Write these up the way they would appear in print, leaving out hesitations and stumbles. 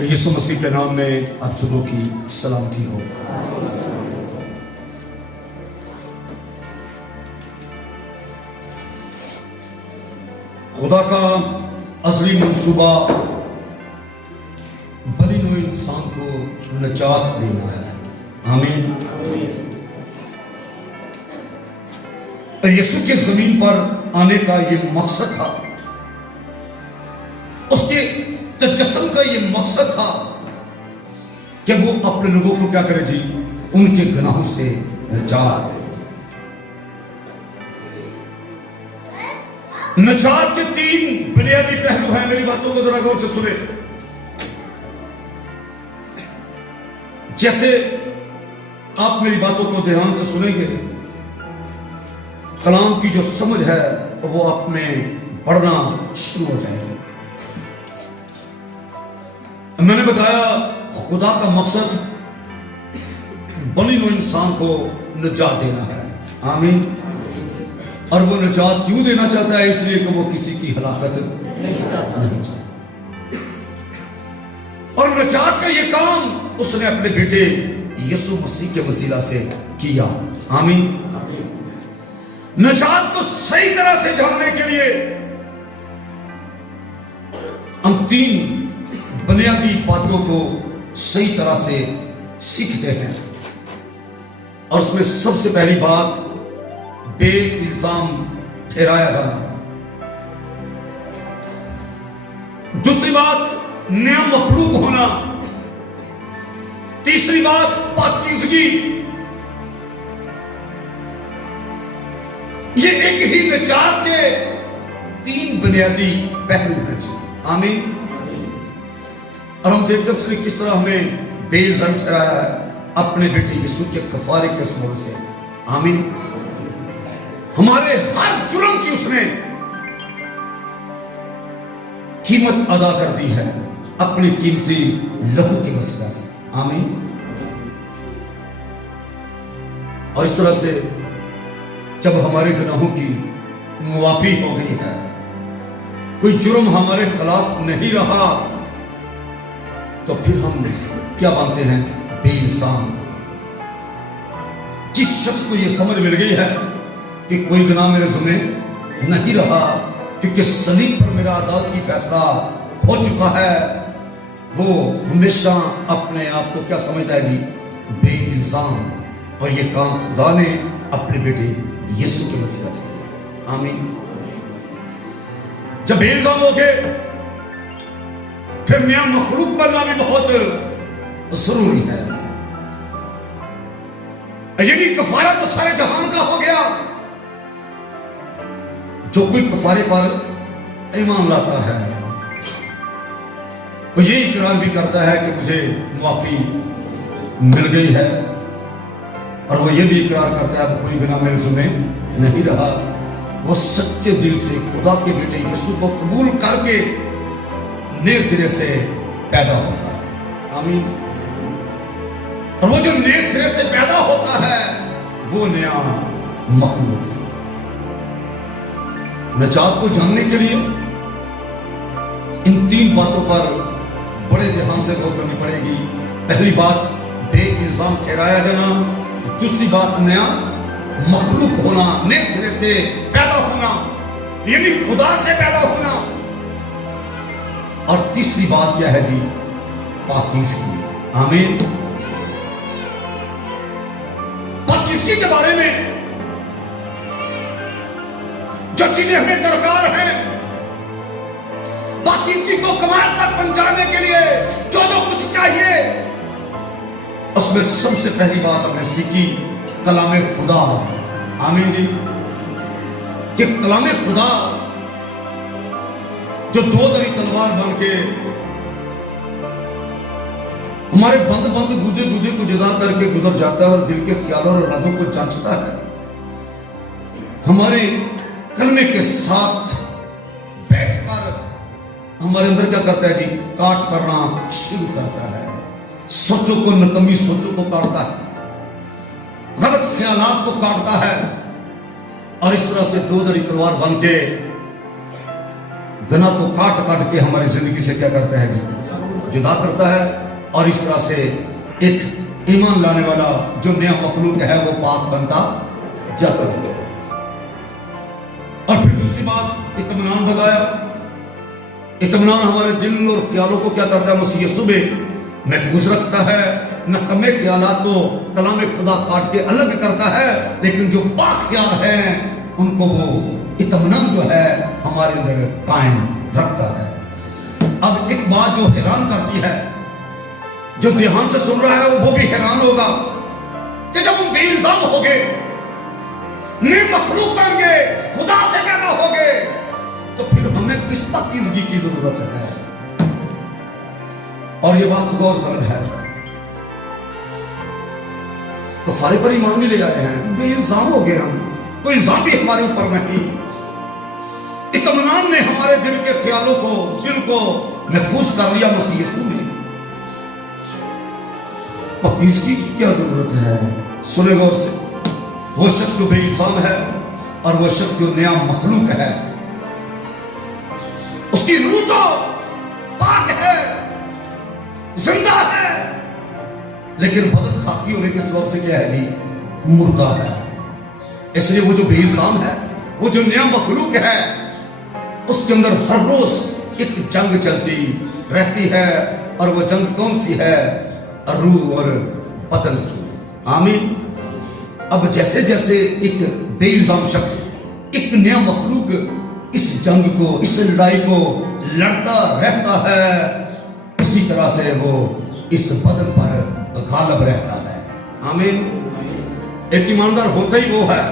यीशु मसीह के नाम में आप सबों की सलामती हो। खुदा का असली मंसूबा बनी हुए इंसान को निजात देना है। आमीन। यीशु के जमीन पर आने का ये मकसद था, उसके तजस्सुम का ये मकसद था कि वो अपने लोगों को क्या करे जी, उनके गुनाहों से निजात। निजात के तीन बुनियादी पहलू हैं। मेरी बातों को जरा गौर से सुने। जैसे आप मेरी बातों को ध्यान से सुनेंगे, कलाम की जो समझ है वो आप में बढ़ना शुरू हो जाएगी। मैंने बताया खुदा का मकसद बनी हुए इंसान को निजात देना है। आमीन। और वो निजात क्यों देना चाहता है? इसलिए कि वो किसी की हलाकत नहीं चाहता। और निजात का ये काम उसने अपने बेटे यीशु मसीह के वसीला से किया। आमीन। निजात को सही तरह से जानने के लिए हम तीन बुनियादी बातों को सही तरह से सीखते हैं। और उसमें सबसे पहली बात बे इल्जाम ठहराया जाना। दूसरी बात नया मखलूक होना। तीसरी बात पाकीज़गी। ये एक ही निजात के तीन बुनियादी पहलू हैं जी। आमीन। और हम देखते हैं उसने किस तरह हमें बेइल्जाम ठहराया है अपने बेटे यीशु के कफारे के सबब से। आमीन। हमारे हर जुर्म की उसने कीमत अदा कर दी है अपनी कीमती लहू के वसीला से। आमीन। और इस तरह से जब हमारे गुनाहों की मुआफी हो गई है, कोई जुर्म हमारे खिलाफ नहीं रहा, तो फिर हम क्या मानते हैं? बेइल्जाम। जिस शख्स को यह समझ मिल गई है कि कोई गुनाह मेरे ज़िम्मे नहीं रहा, क्योंकि सलीब पर मेरा अदालत की फैसला हो चुका है, वो हमेशा अपने आप को क्या समझता है जी? बेइल्जाम। और ये काम खुदा ने अपने बेटे यीशु के वसीला से किया है। आमीन। जब बेइल्जाम हो गए, फिर नया मखलूक बनना भी बहुत जरूरी है। यदि कफारा तो सारे जहान का हो गया, जो कोई कफारे पर ईमान लाता है वो ये इकरार भी करता है कि मुझे मुआफी मिल गई है, और वो ये भी इकरार करता है कोई गुनाह मेरे ज़िम्मे नहीं रहा। वो सच्चे दिल से खुदा के बेटे यीशु को कबूल करके नए सिरे से पैदा होता है। आमीन। और वो जो नए सिरे से पैदा होता है वो नया मखलूक है। निजात को जानने के लिए इन तीन बातों पर बड़े ध्यान से गौर करनी पड़ेगी। पहली बात बेइल्जाम ठहराया जाना। दूसरी बात नया मखलूक होना, नए सिरे से पैदा होना, यानी खुदा से पैदा होना। और तीसरी बात यह है जी पाकीज़गी। आमीन। पाकीज़गी के बारे में जो चीजें हमें दरकार हैं, पाकीज़गी को कमाल तक पहुंचाने के लिए जो जो कुछ चाहिए, उसमें सबसे पहली बात हमने सीखी कलामे खुदा। आमीन जी। कि कलामे खुदा जो दो धरी तलवार बन के हमारे बंद बंद गुदे गुदे को जुदा करके गुजर जाता है और दिल के ख्यालों और इरादों को जांचता है, हमारे कलमे के साथ बैठकर हमारे अंदर क्या करता है जी? काट करना शुरू करता है। सोचों को, नकमी सोचों को काटता है, गलत ख्यालात को काटता है, और इस तरह से दो दरी तलवार बन के गना को काट काट के हमारी जिंदगी से क्या करता है जी, जुदा करता है। और इस तरह से एक ईमान लाने वाला जो नया मखलूक है वो पाक बनता जाता है। और फिर दूसरी बात इत्मीनान बताया। इत्मीनान हमारे दिल और ख्यालों को क्या करता है, मसीह सुबह महफूज रखता है। न कमे ख्यालात को कलाम खुदा काट के अलग करता है, लेकिन जो पाक ख्याल हैं उनको वो इत्मीनान जो है हमारे अंदर कायम रखता है। अब एक बात जो हैरान करती है, जो ध्यान से सुन रहा है वो भी हैरान होगा कि जब हम बेइल्जाम हो गए, नए मखलूक बन गए, खुदा से पैदा हो गए, तो फिर हमें किस पाकीज़गी की जरूरत है। और ये बात गौरतलब है, तो फारे पर ईमान भी ले आए हैं, बेइल्जाम हो गए हम, कोई इल्जाम भी हमारे ऊपर नहीं। इत्मीनान ने हमारे दिल के ख्यालों को, दिल को महफूज कर लिया मसीह यीशु में। पाकीज़गी की क्या जरूरत है? सुने गौर से, वो शख्स जो बेइल्जाम है और वो शख्स जो नया मखलूक है, उसकी रूह तो पाक है, जिंदा है, लेकिन बदन खाकी होने के सबब से क्या है जी, मुर्दा है। इसलिए वो जो बेइल्जाम है, वो जो नया मखलूक है, उसके अंदर हर रोज एक जंग चलती रहती है। और वो जंग कौन सी है? रूह और बदन की। आमीन। अब जैसे जैसे एक बेइल्जाम शख्स, एक नया मखलूक इस जंग को, इस लड़ाई को लड़ता रहता है, इसी तरह से वो इस बदन पर गालिब रहता है। आमीन। एक ईमानदार होता ही वो है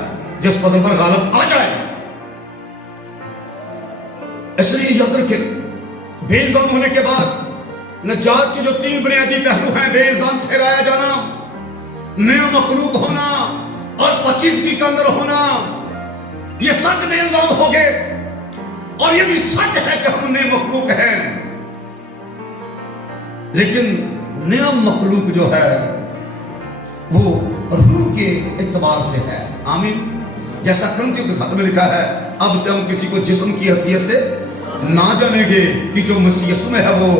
जिस बदन पर गालिब आ जाए। इसलिए याद रखें, बेइल्जाम होने के बाद नजात के जो तीन बुनियादी पहलू हैं, बेइल्जाम ठहराया जाना, नया मखलूक होना और पाकीज़गी के अंदर होना, ये सच बेइल्जाम हो गए। और ये भी सच है कि हम नए मखलूक हैं, लेकिन नया मखलूक जो है वो रूह के एतबार से है। आमीन। जैसा करंथियों के खत में लिखा है, अब से हम किसी को जिस्म की हैसियत से ना जानेंगे कि जो मसीह यीशु में है वो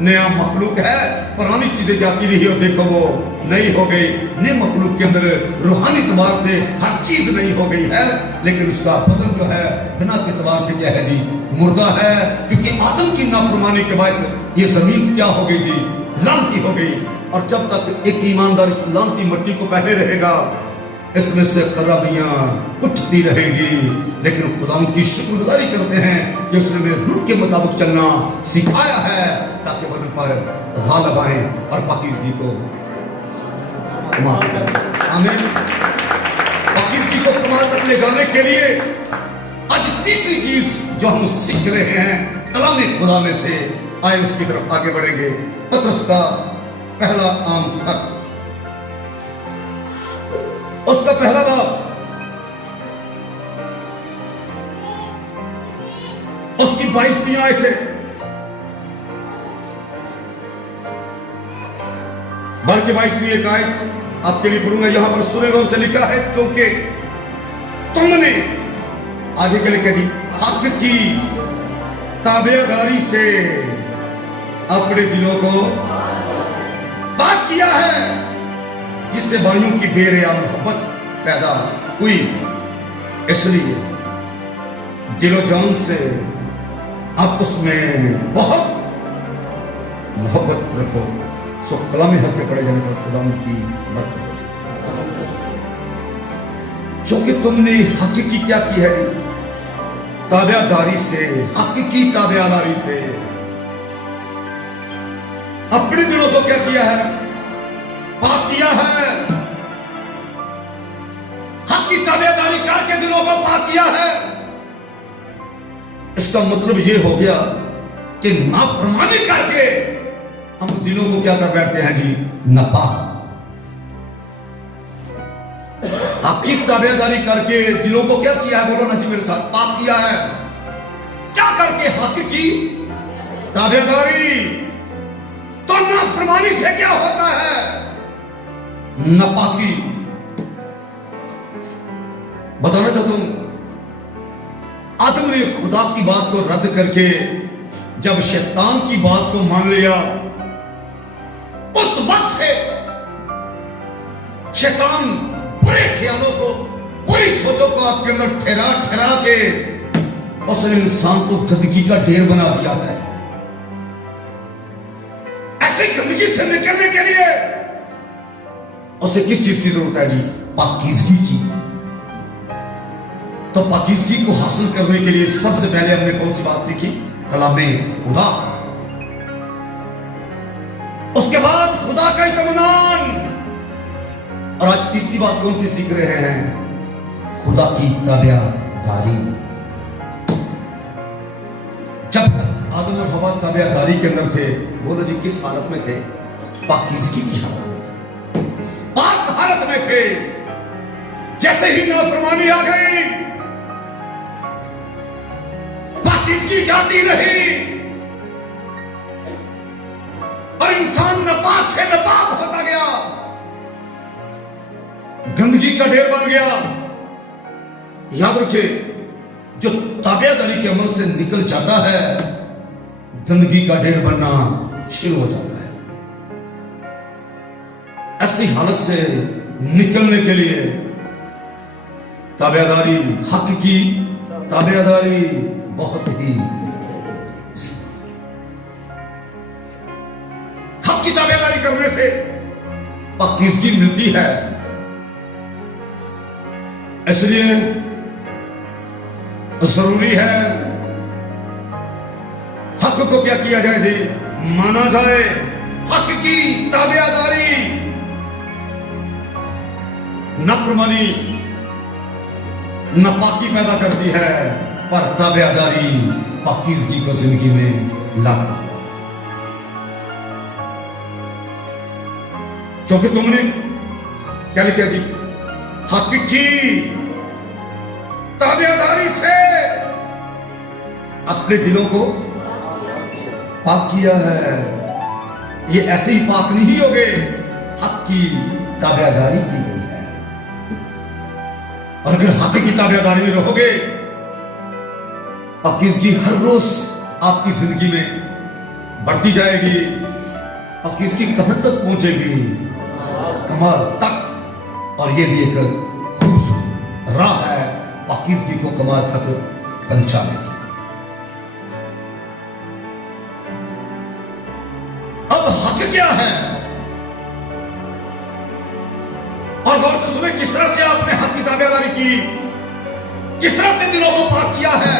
नया मखलूक है। पुरानी चीजें जाती रही और देखो वो नई हो गई। नए मखलूक के अंदर रूहानी एतबार से हर चीज नई हो गई है, लेकिन उसका बदन जो है गुनाह के एतबार से क्या है जी, मुर्दा है। क्योंकि आदम की नाफरमानी के बायस ये जमीन क्या हो गई जी, लानती हो गई। और जब तक एक ईमानदार इस लानती मिट्टी को पहने रहेगा, इसमें से खराबियां उठती रहेगी। लेकिन खुदा उनकी शुक्रगुजारी करते हैं कि उसने मेरे रूह के मुताबिक चलना सिखाया है, ताकि बदन पर गालिब आए और पाकीज़गी को कमाल करें। आमीन। पाकीज़गी को कमाल तक ले जाने के लिए आज तीसरी चीज जो हम सीख रहे हैं कलाम खुदा में से, आए उसकी तरफ आगे बढ़ेंगे। पतरस का पहला आम खत, उसका पहला बाब, उसकी 22वीं आयत से, बल्कि 22वीं एक आयत आपके लिए पढ़ूंगा। यहां पर सुनेगा उसे लिखा है, क्योंकि तुमने आगे के लिखे दी हक की ताबेदारी से अपने दिलों को पाक किया है, जिससे भाइयों की बेरिया मोहब्बत पैदा हुई। इसलिए दिलो जान से आपस में बहुत मोहब्बत रखो। सो कलामी हक के पढ़े जाने पर खुदा की बरकत हो। क्योंकि तुमने हक की क्या की है, ताबेदारी से, हक की ताबेदारी से अपने दिलों को क्या किया है, पाक किया है। हक की ताबेदारी करके दिलों को पाक किया है। इसका मतलब यह हो गया कि नाफरमानी करके हम दिलों को क्या कर बैठते हैं जी, नापाक। हक की ताबेदारी करके दिलों को क्या किया है, बोलो ना जी मेरे साथ, पाक किया है। क्या करके? हक की ताबेदारी। तो नाफरमानी से क्या होता है, नापाकी। बताना चाहता हूं, आदम ने खुदा की बात को रद्द करके जब शैतान की बात को मान लिया, उस वक्त से शैतान बुरे ख्यालों को, बुरी सोचों को आपके अंदर ठहरा ठहरा के उसने इंसान को गंदगी का ढेर बना दिया है। ऐसी गंदगी से निकलने के लिए उसे किस चीज की जरूरत है जी? पाकीज़गी की। तो पाकीज़गी को हासिल करने के लिए सबसे पहले हमने कौन सी बात सीखी? कलामे खुदा। उसके बाद खुदा का इत्मीनान। और आज तीसरी बात कौन सी सीख रहे हैं? खुदा की ताबेदारी। जब तक आदम और हवा ताबेदारी के अंदर थे, बोलो जी किस हालत में थे? पाकीज़गी की हालत में थे, पाक हालत में थे। जैसे ही नाफरमानी आ गई, पाकीज़गी जाती रही और इंसान नापाक से नापाक होता गया, गंदगी का ढेर बन गया। याद रखिए, जो ताबेदारी के अमल से निकल जाता है, गंदगी का ढेर बनना शुरू हो जाता है। ऐसी हालत से निकलने के लिए ताबेदारी, हक की ताबेदारी बहुत ही, हक की ताबेदारी करने से पाकीज़गी मिलती है। इसलिए जरूरी है हक को क्या किया जाए जी? माना जाए। हक की ताबेदारी। नाफरमानी नापाकी पैदा करती है, पर ताबेदारी पाकीज़गी को जिंदगी में लाती है। क्योंकि तुमने क्या लिखा जी? हक की ताबेदारी से अपने दिलों को पाक किया है। ये ऐसे ही पाक नहीं हो गए, हक की ताबेदारी की गई है। और अगर हक की ताबेदारी में रहोगे, पाकीज़गी हर रोज आपकी जिंदगी में बढ़ती जाएगी। पाकीज़गी कहां तक पहुंचेगी? कमाल तक। और ये भी एक खूबसूरत राह है पाकीज़गी को कमाल तक पहुंचाने की। अब हक क्या है? और गौर से सुने, किस तरह से आपने हक की ताबेदारी की, किस तरह से दिलों को पाक किया है।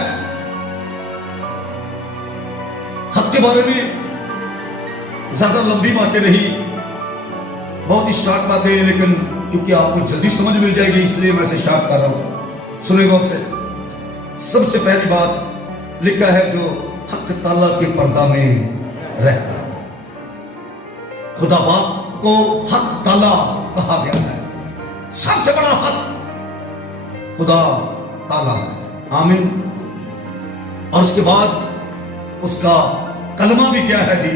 हक के बारे में ज्यादा लंबी बातें नहीं, बहुत ही शॉर्ट बातें, लेकिन क्योंकि आपको जल्दी समझ मिल जाएगी इसलिए मैं इसे शॉर्ट कर रहा हूं। सुने गौर से। सबसे पहली बात लिखा है, जो हक ताला के पर्दा में रहता है। खुदा बाप को हक ताला कहा गया है। सबसे बड़ा हक खुदा ताला है। आमीन। और उसके बाद उसका कलमा भी क्या है जी?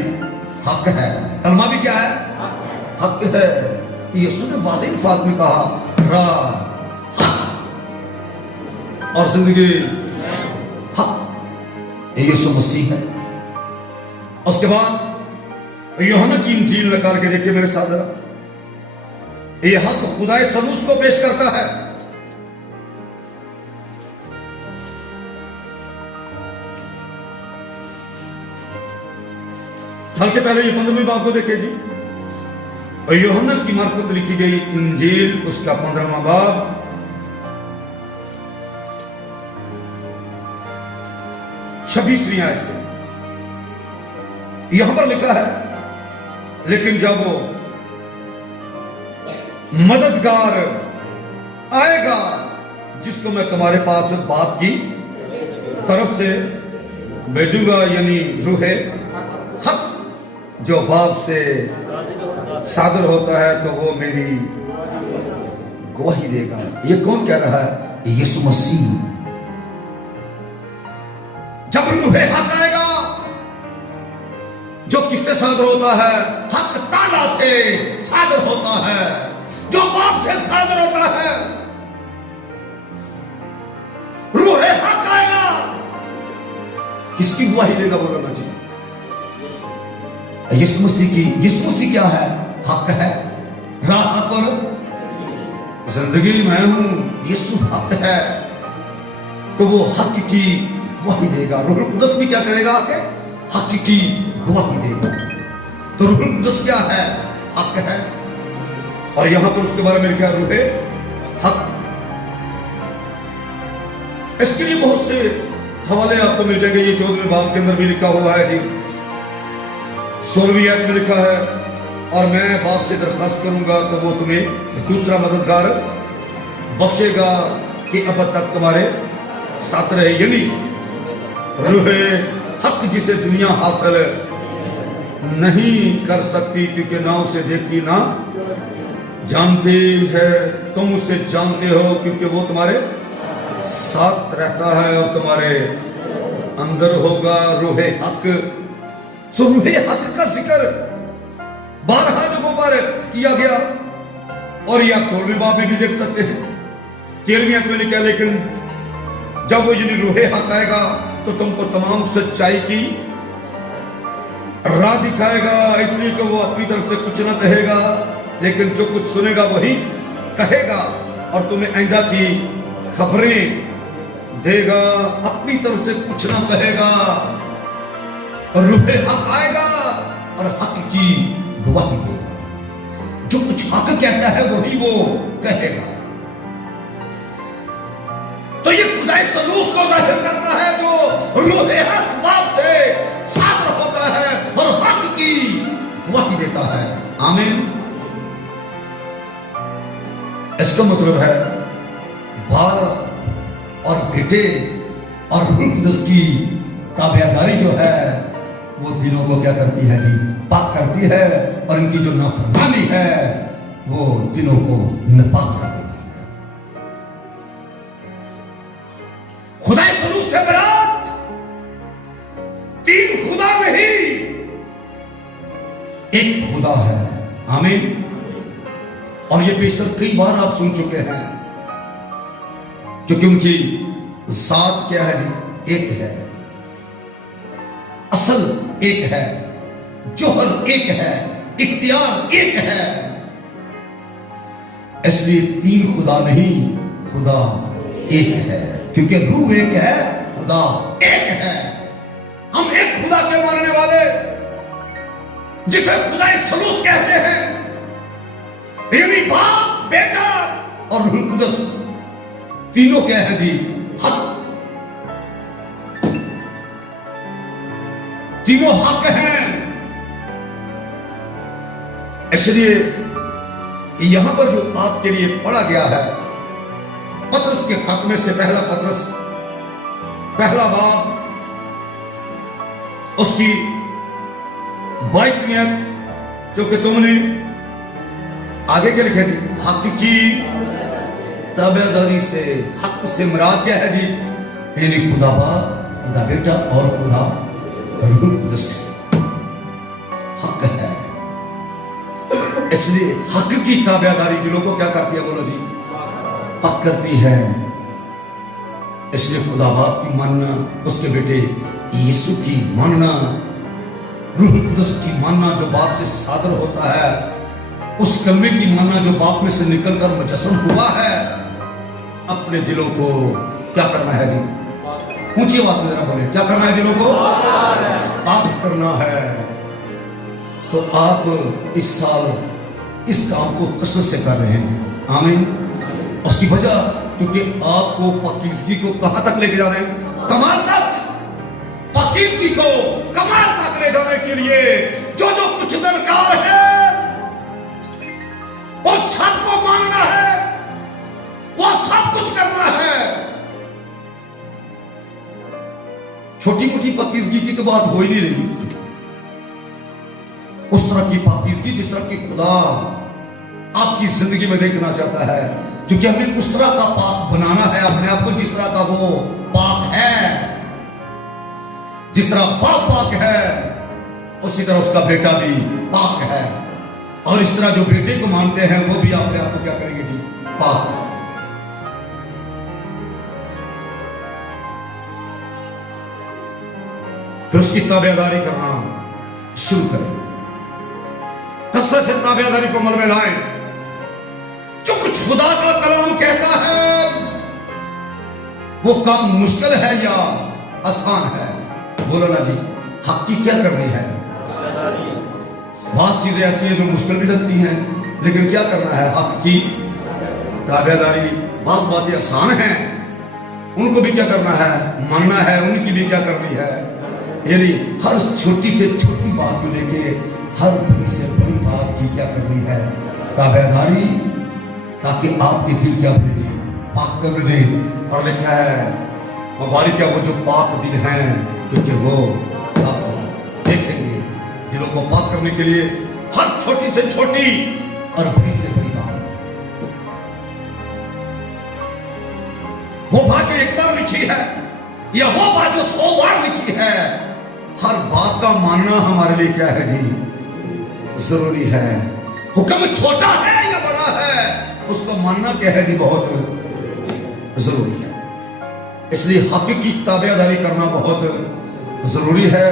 हक है। कलमा भी क्या है? हक है। यीशु ने वाज़ेह अल्फाज में कहा, राह हक और जिंदगी हक यीशु मसीह है। उसके बाद यूहन्ना की इंजील निकाल के देखिए मेरे साथ जरा। यह हक खुदाए सलूस को पेश करता है। बल्कि पहले ये 15वें बाब को देखिए जी। यूहन्ना की मार्फत लिखी गई इंजील, उसका 15वां बाब, छब्बीसवीं आयत से यहां पर लिखा है, लेकिन जब वो मददगार आएगा जिसको मैं तुम्हारे पास बाप की तरफ से भेजूंगा, यानी रूहे हक जो बाप से सादर होता है, तो वो मेरी गवाही देगा। ये कौन कह रहा है? यीशु मसीह। जब रूहे हक आएगा, जो किससे सादर होता है? हक ताला से सादर होता है, जो बाप से सादर होता है। रूहे हक आएगा किसकी गवाही देगा बोलो ना जी? यीशु मसीह की। यीशु मसीह क्या है? हक है, राह, हक और जिंदगी। मैं हूं, यीशु हक है, तो वो हक की गवाही देगा। रूह कुदस भी क्या करेगा? हक की गवाही देगा। तो रूह कुदस क्या है? हक है। और यहां पर उसके बारे में लिखा है रूह हक। इसके लिए बहुत से हवाले आपको मिल जाएंगे। ये 14वें बाब के अंदर भी लिखा हुआ है जी, 16वीं आयत में लिखा है, और मैं बाप से दरखास्त करूंगा तो वो तुम्हें दूसरा मददगार बख्शेगा कि अब तक तुम्हारे साथ रहे। यानी रूह हक जिसे दुनिया हासिल नहीं कर सकती, क्योंकि ना उसे देखती ना जानती है। तुम उसे जानते हो क्योंकि वो तुम्हारे साथ रहता है और तुम्हारे अंदर होगा। रूह हक। सो रूह हक का जिक्र 12 जगहों पर किया गया, और ये आप 16वें बाब में भी देख सकते हैं। 13वीं आयत में लिखा, लेकिन जब वो यानी रूह हक आएगा तो तुमको तमाम सच्चाई की राह दिखाएगा, इसलिए कि वो अपनी तरफ से कुछ ना कहेगा, लेकिन जो कुछ सुनेगा वही कहेगा, और तुम्हें आइंदा की खबरें देगा। अपनी तरफ से कुछ ना कहेगा, और रूह हक आएगा और हक की गवाही देगा। जो कुछ हक कहता है वही वो कहेगा। तो ये खुदाई सलूस को जाहिर करता है, जो रूह हक बाप से सादर होता है और हक की गवाही देता है। आमीन। इसका मतलब है बाप और बेटे और रूह कुदस की ताबेदारी जो है वो दिनों को क्या करती है जी? पाक करती है, और इनकी जो नाफरमानी है वो दिनों को नापाक कर देती है। खुदाई सलूस से बरात 3 खुदा नहीं, एक खुदा है। आमीन। और ये बेशतर कई बार आप सुन चुके हैं, क्योंकि उनकी जात क्या है जी? एक है, असल एक है, जोहर एक है, इख्तियार एक है। इसलिए 3 खुदा नहीं, खुदा एक है, क्योंकि रूह एक है, खुदा एक है। हम एक खुदा के मानने वाले, जिसे खुदाई सलूस कहते हैं, यानी बाप, बेटा और रूह कुदस, तीनों क्या है जी? हक। तीनों हक हैं। इसलिए यहां पर जो आपके लिए पढ़ा गया है, पतरस के खात्मे से पहला पतरस पहला बाब उसकी 22वीं आयत, जो कि तुमने आगे क्या लिखा जी? हक की ताबेदारी से। हक से मुराद क्या है जी? यानी खुदा बाप, खुदा बेटा और खुदा रूह कुदस हक है। इसलिए हक की ताबेदारी दिलों को क्या करती है बोलो जी? पाक करती है। इसलिए खुदा बाप की मानना, उसके बेटे यीशु की मानना, रूह कुदस की मानना जो बाप से सादर होता है, उस कलमे की मानना जो बाप में से निकलकर मुजस्सम हुआ है, अपने दिलों को क्या करना है जी? ऊंची आवाज में जरा बोले, क्या करना है दिलों को? पाक करना है। तो आप इस साल इस काम को कसरत से कर रहे हैं। आमीन। उसकी वजह क्योंकि आपको पाकीज़गी को कहां तक लेके जा रहे हैं? कमाल तक। पाकीज़गी को कमाल तक ले जाने के लिए जो जो कुछ दरकार है वो सबको मांगना है, वो सब कुछ करना है। छोटी मोटी पाकीज़गी की तो बात हो ही नहीं रही। उस तरह की पाकीज़गी जिस तरह की खुदा आपकी जिंदगी में देखना चाहता है, क्योंकि हमें उस तरह का पाक बनाना है अपने आप को जिस तरह का वो पाक है। जिस तरह बाप पाक है उसी तरह उसका बेटा भी पाक है, और इस तरह जो बेटे को मानते हैं वो भी अपने आप को क्या करेंगे जी? पाक। फिर उसकी ताबेदारी करना शुरू करें, कसरत से ताबेदारी को अमल में लाएं। जो कुछ खुदा का कलाम कहता है वो काम मुश्किल है या आसान है? बोलो ना जी, हक की क्या करनी है? बहुत चीजें ऐसी हैं जो मुश्किल भी लगती हैं, लेकिन क्या करना है? हक की ताबेदारी। बहुत बातें आसान हैं, उनको भी क्या करना है? मानना है। उनकी भी क्या करनी है? यानी हर छोटी से छोटी बात को लेके हर बड़ी से बड़ी बात की क्या करनी है? ताबेदारी, ताकि आपके दिल क्या बने जी? पाक कर ले। और लिखा है मुबारक है वो जो पाक दिन हैं, क्योंकि वो देखेंगे। दिलों को पाक करने के लिए हर छोटी से छोटी और बड़ी से बड़ी बात, वो बात जो एक बार लिखी है या वो बात जो 100 बार लिखी है, हर बात का मानना हमारे लिए क्या है जी? जरूरी है। हुक्म छोटा है या बड़ा है, उसको मानना क्या है जी? बहुत जरूरी है। इसलिए हकीकी ताबेदारी करना बहुत जरूरी है।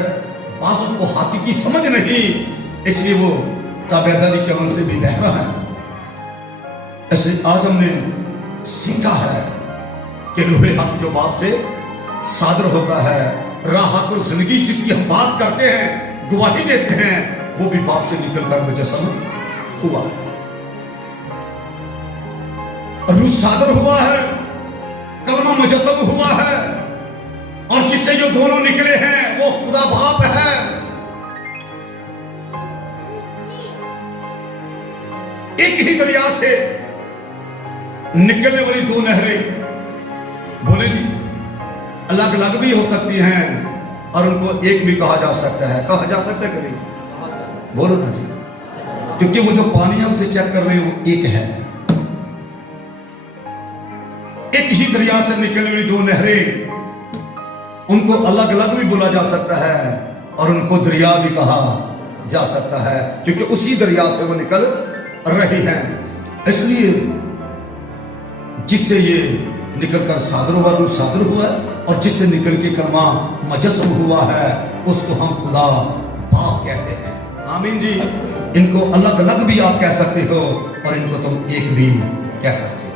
बाज़ों को हकीकी समझ नहीं, इसलिए वो ताबेदारी के अमल से भी बहरा है। ऐसे आज हमने सीखा है कि रूहे हक जो बाप से सादर होता है, राह हक और जिंदगी जिसकी हम बात करते हैं, गवाही देते हैं, वो भी बाप से निकलकर मुजस्सम हुआ है। रूह सादर हुआ है, कलमा मुजस्सम हुआ है, और जिससे जो दोनों निकले हैं वो खुदा बाप है। एक ही दरिया से निकलने वाली 2 नहरें, बोले जी, अलग अलग भी हो सकती हैं और उनको एक भी कहा जा सकता है। कहा जा सकता है कि नहीं? बोलो ना जी, क्योंकि वो जो पानी हमसे चेक कर रहे हैं वो एक है। एक ही दरिया से निकलने वाली 2 नहरें, उनको अलग अलग भी बोला जा सकता है और उनको दरिया भी कहा जा सकता है, क्योंकि उसी दरिया से वो निकल रही हैं। इसलिए जिससे ये निकलकर सादर हुआ, रूह सादर हुआ है, और जिससे निकल के कलमा मुजस्सम हुआ है, उसको हम खुदा बाप कहते हैं। आमीन जी। इनको अलग अलग भी आप कह सकते हो और इनको तुम एक भी कह सकते हो।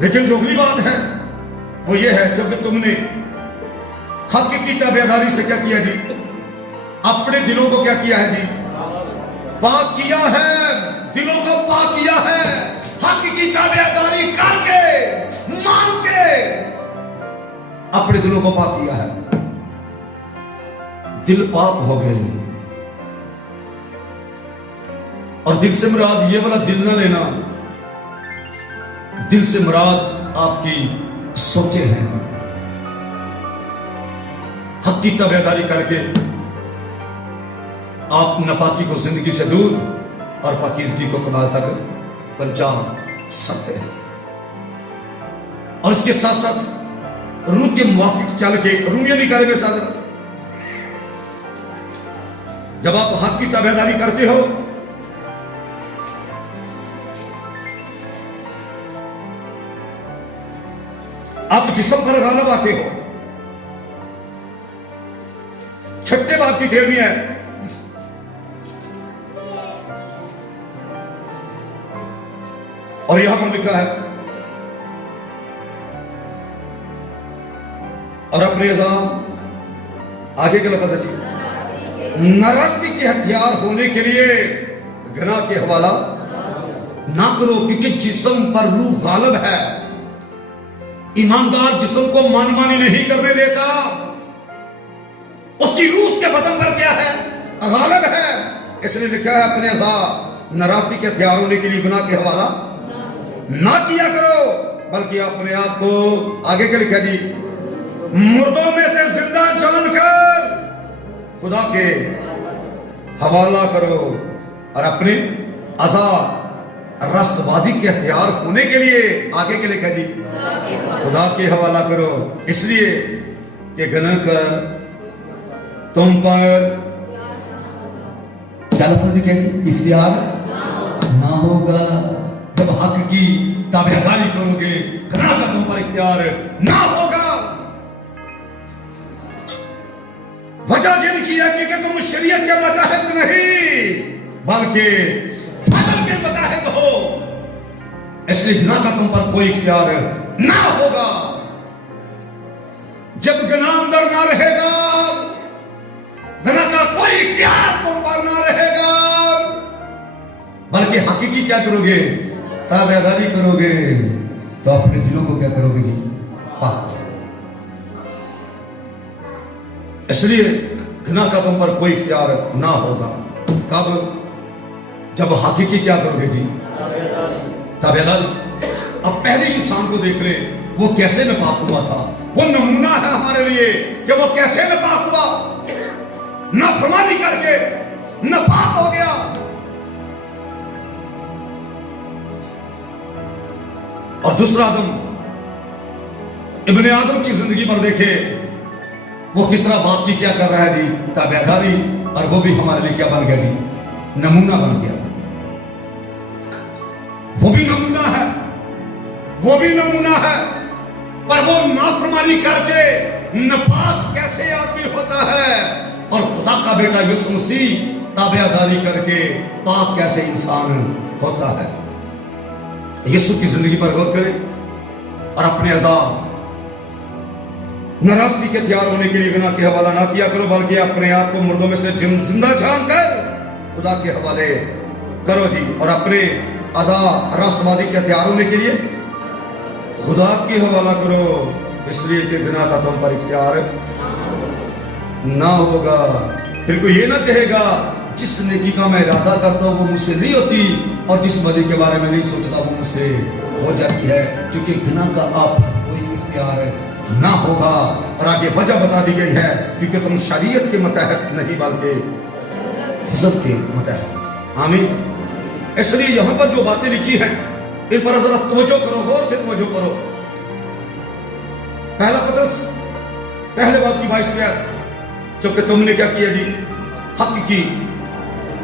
लेकिन जो अगली बात है वो ये है, जब तुमने हक की ताबेदारी से क्या किया जी? अपने दिलों को क्या किया है जी? पाक किया है। दिलों को पाक किया है हक की ताबेदारी करके, मान के अपने दिलों को पाक किया है। दिल पाक हो गए, और दिल से मुराद ये वाला दिल ना लेना, दिल से मुराद आपकी सोचे हैं। हक की ताबेदारी करके आप नापाकी को जिंदगी से दूर और पाकीज़गी को कमाल तक पहुंचा सकते हैं। और इसके साथ साथ रूह के मुवाफिक चल के, रूह नहीं करेंगे सादर, जब आप हक की ताबेदारी करते हो आप जिस्म पर गालिब आते हो। छठे बात की खेलनी है, और यहां पर लिखा है, और अपने आगे के लफ्ज़ है जी, नरस्ती के हथियार होने के लिए गुनाह के हवाला ना करो, क्योंकि जिस्म पर रूह गालिब है। ईमानदार जिस्म को मनमानी नहीं करने देता, उसकी रूह उसके बदन पर क्या है? गालिब है। इसलिए लिखा है अपने नाराजगी के हथियार होने के लिए गुनाह के हवाला ना किया करो, बल्कि अपने आप को, आगे क्या लिखा जी, मुर्दों में से जिंदा जानकर खुदा के हवाला करो, और अपने आजाद रस्तबाजी के हथियार होने के लिए आगे के लिखा जी, खुदा के हवाला करो। इसलिए कि गुनाह का तुम पर क्या लफ्ज़ लिखा जी? इख्तियार ना होगा। जब हक की ताबेदारी करोगे ना होगा। वजह ये लिखी है कि तुम शरीयत के मुताबिक नहीं बल्कि फजल के मुताबिक हो, इसलिए गुनाह का तुम पर कोई इख्तियार ना होगा। जब गुनाह अंदर ना रहेगा, गुनाह का कोई इख्तियार तुम पर ना रहेगा, बल्कि हकीकी क्या करोगे, ताबेदारी करोगे, तो अपने दिलों को क्या करोगे जी, पाक करोगे। इसलिए गुनाह का तुम पर कोई इख्तियार ना होगा। कब? जब हकीकी क्या करोगे जी, ताबेदारी। अब पहले इंसान को देख ले, वो कैसे नापाक हुआ था। वो नमूना है हमारे लिए कि वो कैसे नापाक हुआ, नाफरमानी करके नापाक हो गया। और दूसरा आदम, इब्ने आदम की जिंदगी पर देखे वो किस तरह बाप की क्या कर रहा है जी, ताबेदारी। और वो भी हमारे लिए क्या बन गया जी, नमूना बन गया। वो भी नमूना है, वो भी नमूना है, पर वो नाफरमानी करके नापाक कैसे आदमी होता है, और खुदा का बेटा यीशु मसीह ताबेदारी करके पाक कैसे इंसान होता है। यीशु की जिंदगी पर गौर करें और अपने अज़ाब नाराजगी के तैयार होने के लिए गुनाह के हवाला ना किया करो, बल्कि अपने आप को मुर्दों में से जिंदा जानकर खुदा के हवाले करो जी। और अपने अज़ाब रास्तबाजी के तैयार होने के लिए खुदा के हवाला करो, इसलिए कि गुनाह का तुम पर इख्तियार ना होगा। फिर कोई ये ना कहेगा जिस नेकी का मैं इरादा करता हूं वो मुझसे नहीं होती, और जिस बदी के बारे में नहीं सोचता वो मुझसे हो जाती है, क्योंकि गुनाह का आप पर कोई इख्तियार ना होगा। और आगे वजह बता दी गई है, क्योंकि तुम शरीयत के मुताबिक नहीं बल्कि फजल के मुताबिक। आमीन। इसलिए यहां पर जो बातें लिखी हैं इन पर जरा तवज्जो करो, गौर से तवज्जो करो। पहला पत्रस पहले बाब की 22वीं आयत, क्योंकि तुमने क्या किया जी, हक की।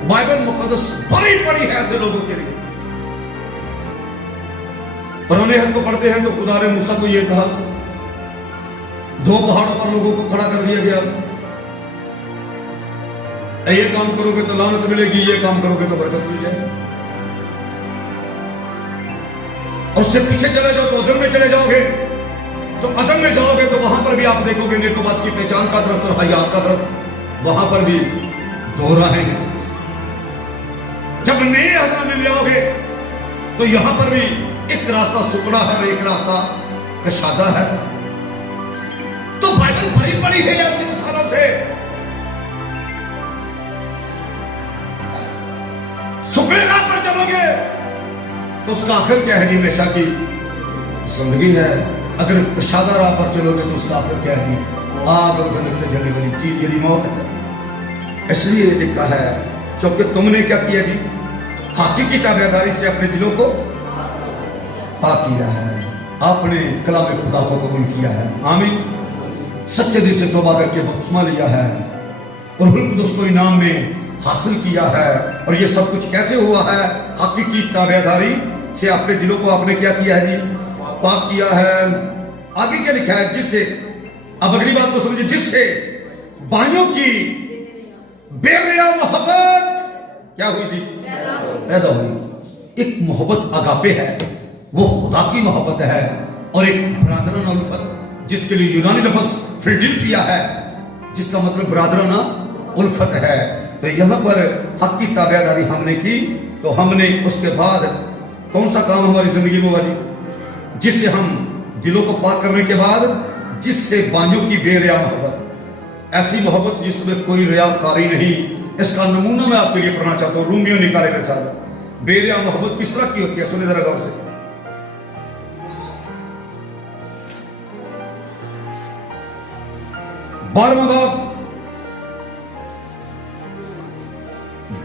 बाइबल मुकद्दस बड़ी पड़ी है ऐसे लोगों के लिए। पुराने हक को पढ़ते हैं तो खुदा ने मूसा को यह कहा, 2 पहाड़ों पर लोगों को खड़ा कर दिया गया, ये काम करोगे तो लानत मिलेगी, ये काम करोगे तो बरकत मिल जाएगी। और उससे पीछे चले जाओ तो अदम में चले जाओगे, तो अदम में जाओगे तो वहां पर भी आप देखोगे नेकोबात की पहचान का दरख्त और हयात का दरख्त, वहां पर भी 2 राहें हैं। जब नए अदम में आओगे तो यहां पर भी एक रास्ता सुकड़ा है और एक रास्ता कशादा है। तो बाइबल भरी पड़ी है ऐसी मिसालों से। सुकड़े राह पर चलोगे तो उसका आखिर क्या है जी, हमेशा की जिंदगी है। अगर कशादा राह पर चलोगे तो उसका आखिर क्या है जी, आग और गंधक से जलने वाली चीज यानी मौत है। इसलिए लिखा है, क्योंकि तुमने क्या किया जी, हकीकी ताबेदारी से अपने दिलों को पाक किया है, आपने कलाम खुदा को कबूल किया है। आमीन। सच्चे दिल से तौबा करके बपतिस्मा लिया है और रूह कुदस को इनाम में हासिल किया है। और ये सब कुछ कैसे हुआ है, हकीकी ताबेदारी से अपने दिलों को आपने क्या किया है जी, पाक किया है। आगे क्या लिखा है, जिससे, अब अगली बात को समझिए, जिससे भाइयों की बेरिया मोहब्बत क्या हुई जी, पैदा हुई। एक मोहब्बत अगापे है, वो खुदा की मोहब्बत है, और एक ब्रादराना उल्फत, जिसके लिए यूनानी लफ्ज फिलडेल्फिया है, जिसका मतलब ब्रादराना उल्फत है। तो यहां पर हक की ताबेदारी हमने की, तो हमने उसके बाद कौन सा काम हमारी जिंदगी में हुआ जी, जिससे हम दिलों को पाक करने के बाद, जिससे बानियों की बेरिया मोहब्बत, ऐसी मोहब्बत जिसमें कोई रियाकारी नहीं। इसका नमूना मैं आपके लिए पढ़ना चाहता हूं, रूमियों निकाले मेरे साथ। बेरिया मोहब्बत किस तरह की होती है, सुने जरा गौर से। बारहवां बाब,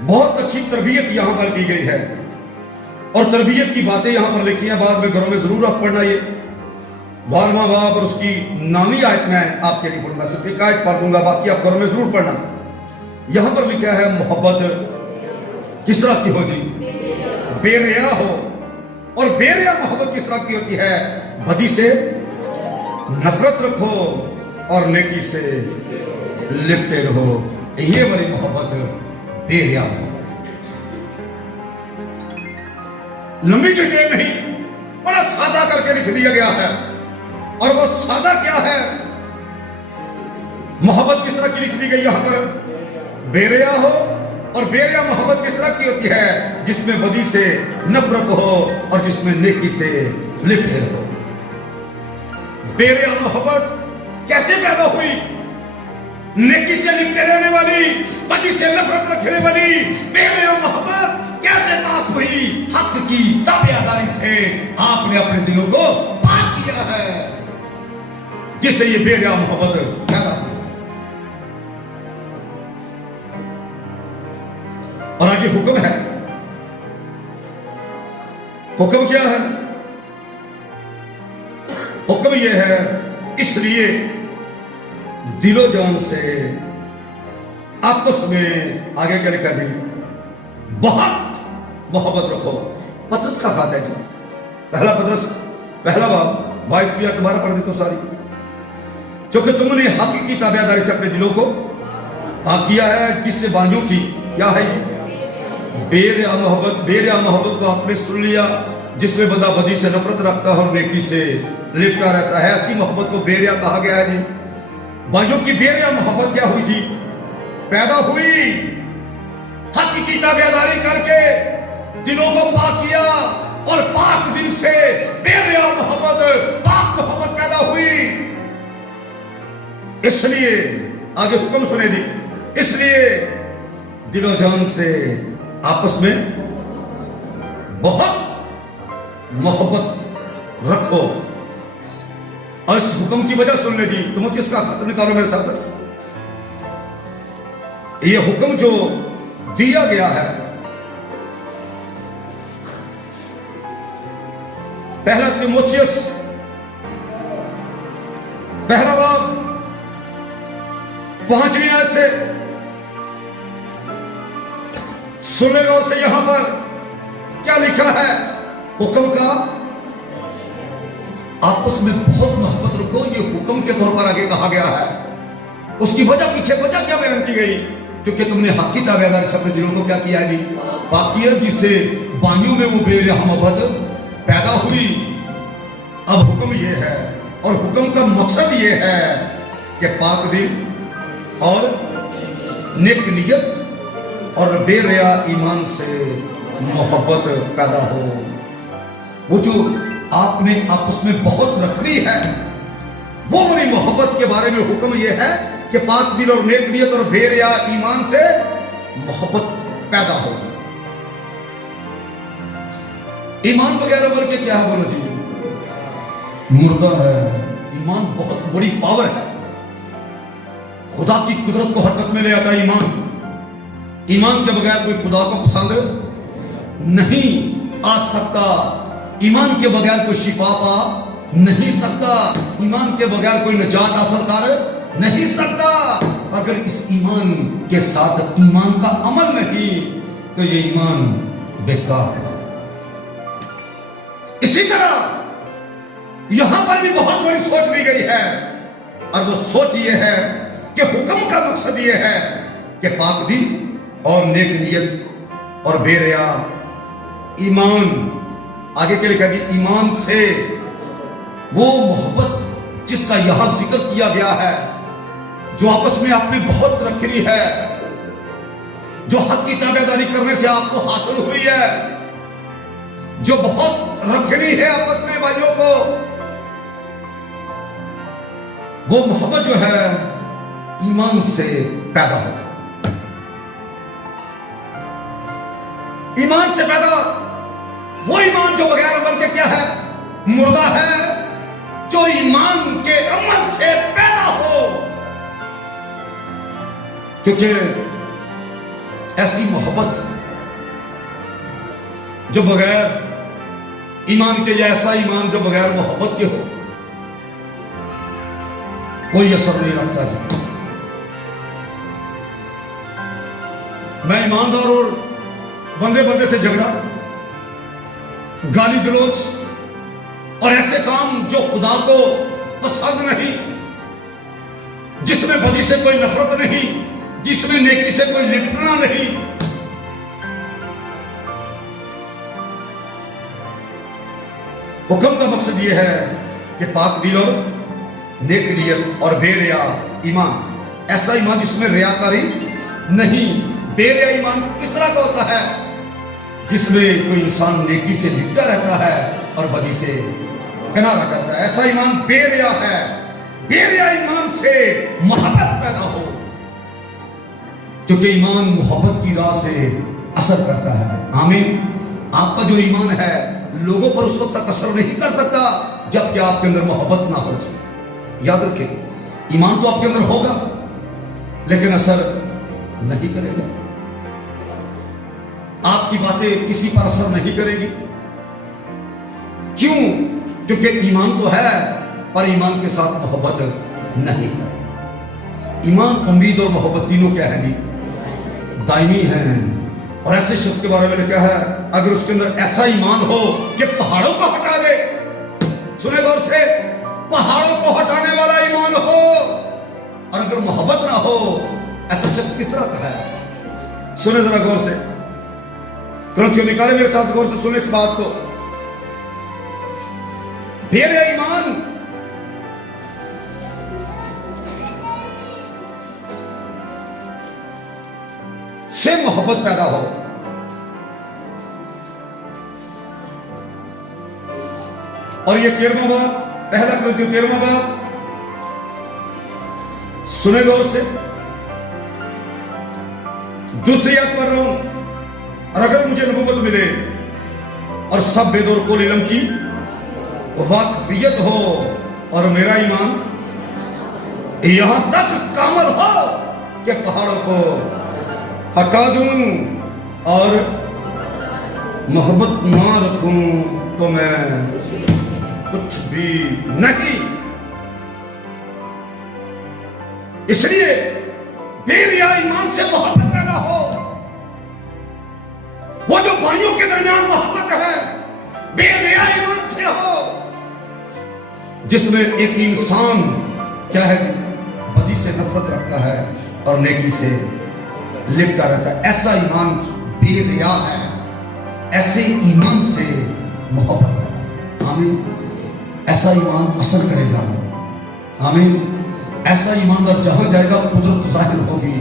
बहुत अच्छी तरबियत यहां पर की गई है, और तरबियत की बातें यहां पर लिखी हैं, बाद में घरों में जरूर आप पढ़ना। ये 12वां बाब और उसकी 9वीं आयत में आपके लिए पढ़ूंगा, सिर्फ एक आयत पढ़ दूंगा, बाकी आप घरों में जरूर पढ़ना। यहां पर लिखा है मोहब्बत किस तरह की हो जी, बेरिया हो। और बेरिया मोहब्बत किस तरह की होती है, बदी से नफरत रखो और नेकी से लिपटे रहो। ये बड़ी मोहब्बत बेरिया मोहब्बत है। लंबी डिटेल नहीं, बड़ा सादा करके लिख दिया गया है। और वो सादा क्या है, मोहब्बत किस तरह की लिख दी गई यहां पर, बेरिया हो। और बेरिया मोहब्बत किस तरह की होती है, जिसमें बदी से नफरत हो और जिसमें नेकी से लिपटे रहो। बेरिया मोहब्बत कैसे पैदा हुई, नेकी से लिपटे रहने वाली, बदी से नफरत रखने वाली बेरिया मोहब्बत कैसे पाक हुई, हक की ताबेदारी से आपने अपने दिलों को पाक किया है, जिससे ये बेरिया मोहब्बत पैदा हुई। और आगे हुक्म है। हुक्म क्या है, हुक्म यह है, इसलिए दिलो जान से आपस में, आगे क्या लिखा जी, बहुत मोहब्बत रखो। पतरस का खाता है जी, पहला पतरस पहला बाब 22 दोबारा पढ़ देता हूं सारी। क्योंकि तुमने हक की ताबेदारी से अपने दिलों को पाक किया है, जिससे बानियों की क्या है जी, बेरिया मोहब्बत। बेरिया मोहब्बत को आपने सुन लिया, जिसमें बंदा बदी से नफरत रखता है और नेकी से लिपटा रहता है। ऐसी मोहब्बत को बेरिया कहा गया है जी। भाइयों की बेरिया मोहब्बत क्या हुई जी, पैदा हुई हक की ताबेदारी करके दिलों को पाक किया, और पाक दिल से बेरिया मोहब्बत, पाक मोहब्बत पैदा हुई। इसलिए आगे हुक्म सुने जी, इसलिए दिलो जान से आपस में बहुत मोहब्बत रखो। और इस हुक्म की वजह सुन ले जी, तुम किसका खत निकालो मेरे साथ। ये हुक्म जो दिया गया है, पहला तीमुथियुस पहला बाब 5वीं आयत से सुनेगा। उससे यहां पर क्या लिखा है, हुक्म का आपस में बहुत मोहब्बत रखो। ये हुक्म के तौर पर आगे कहा गया है। उसकी वजह, पीछे वजह क्या बयान की गई, क्योंकि तुमने हक की ताबेदारी से अपने दिलों को क्या किया जी, पाक किया, जिससे बानियों में वो बेरिया मोहब्बत पैदा हुई। अब हुक्म ये है, और हुक्म का मकसद ये है कि पाक दिल और नेक नियत और बेरिया ईमान से मोहब्बत पैदा हो। वो जो आपने आपस में बहुत रखनी है, वो वाली मोहब्बत के बारे में हुक्म यह है कि पाक दिल और नेक नियत और बेरिया ईमान से मोहब्बत पैदा होगी। ईमान बगैर अमल के क्या है बोलो जी, मुर्दा है। ईमान बहुत बड़ी पावर है, खुदा की कुदरत को हरकत में ले आता है ईमान। ईमान के बगैर कोई खुदा को पसंद नहीं आ सकता। ईमान के बगैर कोई शिफा पा नहीं सकता। ईमान के बगैर कोई निजात हासिल कर नहीं सकता। अगर इस ईमान के साथ ईमान का अमल नहीं, तो ये ईमान बेकार है। इसी तरह यहां पर भी बहुत बड़ी सोच दी गई है, और वो सोच ये है कि हुक्म का मकसद ये है कि पाक दिल और नेक नियत और बेरिया ईमान, आगे क्या लिखा कि ईमान से वो मोहब्बत जिसका यहां जिक्र किया गया है, जो आपस में आपने बहुत रखनी है, जो हक की ताबेदारी करने से आपको हासिल हुई है, जो बहुत रखनी है आपस में भाइयों को, वो मोहब्बत जो है ईमान से पैदा हो। ईमान से पैदा, वो ईमान जो बगैर अमल के क्या है, मुर्दा है। जो ईमान के अमल से पैदा हो, क्योंकि ऐसी मोहब्बत जो बगैर ईमान के, या ऐसा ईमान जो बगैर मोहब्बत के हो, कोई असर नहीं रखता जी। मैं ईमानदार और बंदे बंदे से झगड़ा, गाली गलौज और ऐसे काम जो खुदा को पसंद नहीं, जिसमें बदी से कोई नफरत नहीं, जिसमें नेकी से कोई लिपटना नहीं। हुक्म का मकसद यह है कि पाक दिल और नेक नियत और बेरिया ईमान, ऐसा ईमान जिसमें रियाकारी नहीं। बेरिया ईमान किस तरह का होता है? जिसमें कोई इंसान नेकी से लिपटा रहता है और बदी से किनारा करता है, ऐसा ईमान बेरिया है। बेरिया ईमान से मोहब्बत पैदा हो, क्योंकि ईमान मोहब्बत की राह से असर करता है। आमीन। आपका जो ईमान है लोगों पर उस वक्त तक असर नहीं कर सकता जबकि आपके अंदर मोहब्बत ना हो जाए। याद रखें, ईमान तो आपके अंदर होगा लेकिन असर नहीं करेगा। आपकी बातें किसी पर असर नहीं करेगी। क्यों? क्योंकि ईमान तो है पर ईमान के साथ मोहब्बत नहीं है। ईमान, उम्मीद और मोहब्बत तीनों क्या है जी? दायमी है। और ऐसे शख्स के बारे में क्या है, अगर उसके अंदर ऐसा ईमान हो कि पहाड़ों को हटा दे, सुने गौर से, पहाड़ों को हटाने वाला ईमान हो, और अगर मोहब्बत ना हो, ऐसा शख्स किस तरह का है? सुने जरा गौर से, क्यों निकाले मेरे साथ गौर से सुने इस बात को। बेरिया ईमान से मोहब्बत पैदा हो। और ये 13वां बाब, पहला कृत्य 13वां बाब, सुने गौर से, दूसरी याद पढ़ रहा हूं। और अगर मुझे नबूवत मिले और सब वेद और कुल इल्म की वाकफियत हो और मेरा ईमान यहां तक कामल हो कि पहाड़ों को हटा दूं और मोहब्बत ना रखूं, तो मैं कुछ भी नहीं। इसलिए बेरिया ईमान से मोहब्बत पैदा हो। वो जो भाइयों के दरमियान मोहब्बत है, बेरिया ईमान से हो, जिसमें एक इंसान क्या है, बदी से नफरत रखता है और नेकी से लिपटा रहता है। ऐसा ईमान बेरिया है। ऐसे ईमान से मोहब्बत करें। आमीन। ऐसा ईमान असर करेगा। आमीन। ऐसा ईमानदार जहां जाएगा कुदरत जाहिर होगी,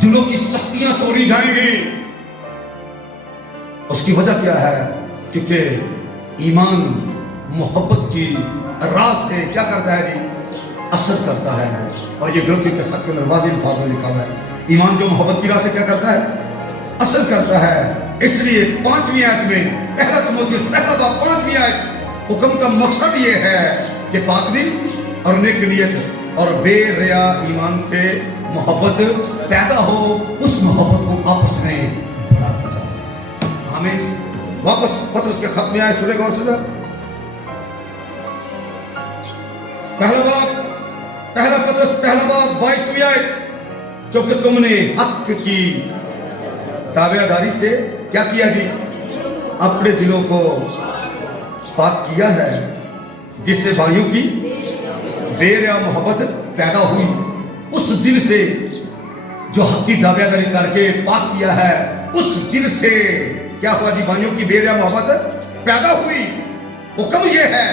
दिलों की सख्तियां तोड़ी जाएंगी। उसकी वजह क्या है? क्योंकि ईमान मोहब्बत की राह से क्या करता है जी? असर करता है। और ये ग्रंथ के खत के अंदर वाज़ेह अल्फाज में लिखा हुआ है, ईमान जो मोहब्बत की राह से क्या करता है? असर करता है। इसलिए 5वीं आयत में, पहला तीमुथियुस पहला बाब 5वीं आयत, हुक्म का मकसद ये है कि पाक दिल और नेक नियत और बेरिया ईमान से मोहब्बत पैदा हो। उस मोहब्बत को आपस में बढ़ाता जाओ। आमीन। वापस पत्रस के खत में आए, सुने गौर से, पहला पत्रस पहला बाब 22वीं आयत, जो कि तुमने हक की ताबेदारी से क्या किया जी? अपने दिलों को पाक किया है, जिससे भाइयों की बेरिया मोहब्बत पैदा हुई। उस दिल से जो हक की ताबेदारी करके पाक किया है, उस दिल से क्या हुआ जी? भाइयों की बेरिया मोहब्बत पैदा हुई। हुक्म यह है,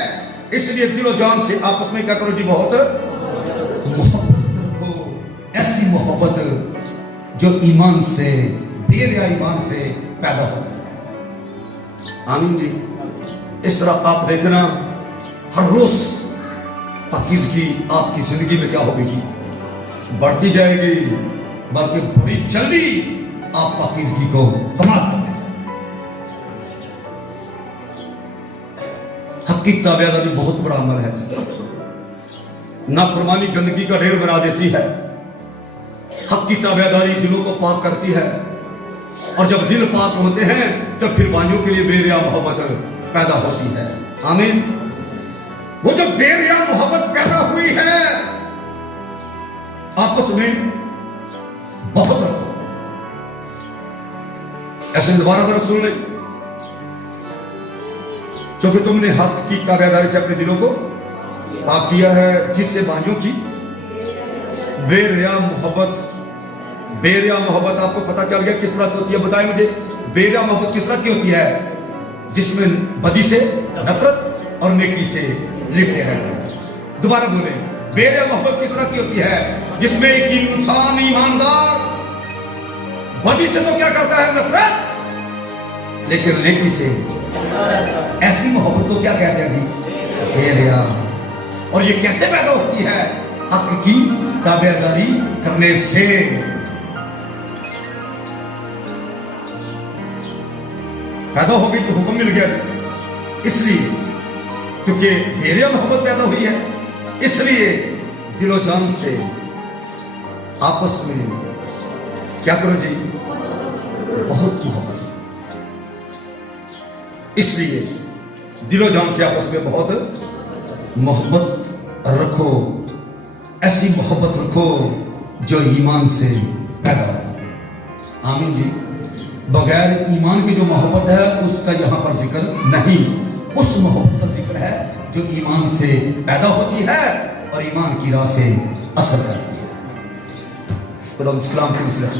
इसलिए दिलो जान से आपस में क्या करो जी? बहुत मोहब्बत रखो। ऐसी मोहब्बत जो ईमान से, बेरिया ईमान से पैदा होती है। आमीन जी। इस तरह आप देखना हर रोज पाकीज़गी आपकी जिंदगी में क्या होगी? बढ़ती जाएगी, बल्कि बड़ी जल्दी आप पाकीज़गी को कमाल कर लेंगे। हक की ताबेदारी बहुत बड़ा अमल है। नाफरमानी गंदगी का ढेर बना देती है। हक की ताबेदारी दिलों को पाक करती है, और जब दिल पाक होते हैं तो फिर भाइयों के लिए बेरिया मोहब्बत पैदा होती है। आमीन। वो जो बेरिया मोहब्बत पैदा हुई है, आपस में बहुत रखो। ऐसे दोबारा जरा सुन ले, क्योंकि तुमने हक की ताबेदारी से अपने दिलों को पाक किया है, जिससे बानियों की बेरिया मोहब्बत आपको पता चल गया किस तरह की होती है। बताएं मुझे, बेरिया मोहब्बत किस तरह की होती है? जिसमें बदी से नफरत और नेकी से लिपटे रहता है। दोबारा बोले, बेरिया मोहब्बत किस तरह की होती है? जिसमें एक इंसान ईमानदार बदी से तो क्या करता है, नफरत, लेकिन नेकी से। ऐसी मोहब्बत को क्या कहते हैं जी? बेरिया। और ये कैसे पैदा होती है? हक की ताबेदारी करने से। पैदा हो गई तो हुक्म मिल गया, इसलिए क्योंकि बेरिया मोहब्बत पैदा हुई है, इसलिए दिलो जान से आपस में क्या करो जी? बहुत मोहब्बत। इसलिए दिलो जान से आपस में बहुत मोहब्बत रखो। ऐसी मोहब्बत रखो जो ईमान से पैदा होती है। आमीन जी। बगैर ईमान की जो मोहब्बत है उसका यहां पर जिक्र नहीं, उस मोहब्बत का जिक्र है जो ईमान से पैदा होती है और ईमान की राह से असर करती है। खुदा इस्लाम की वसीला से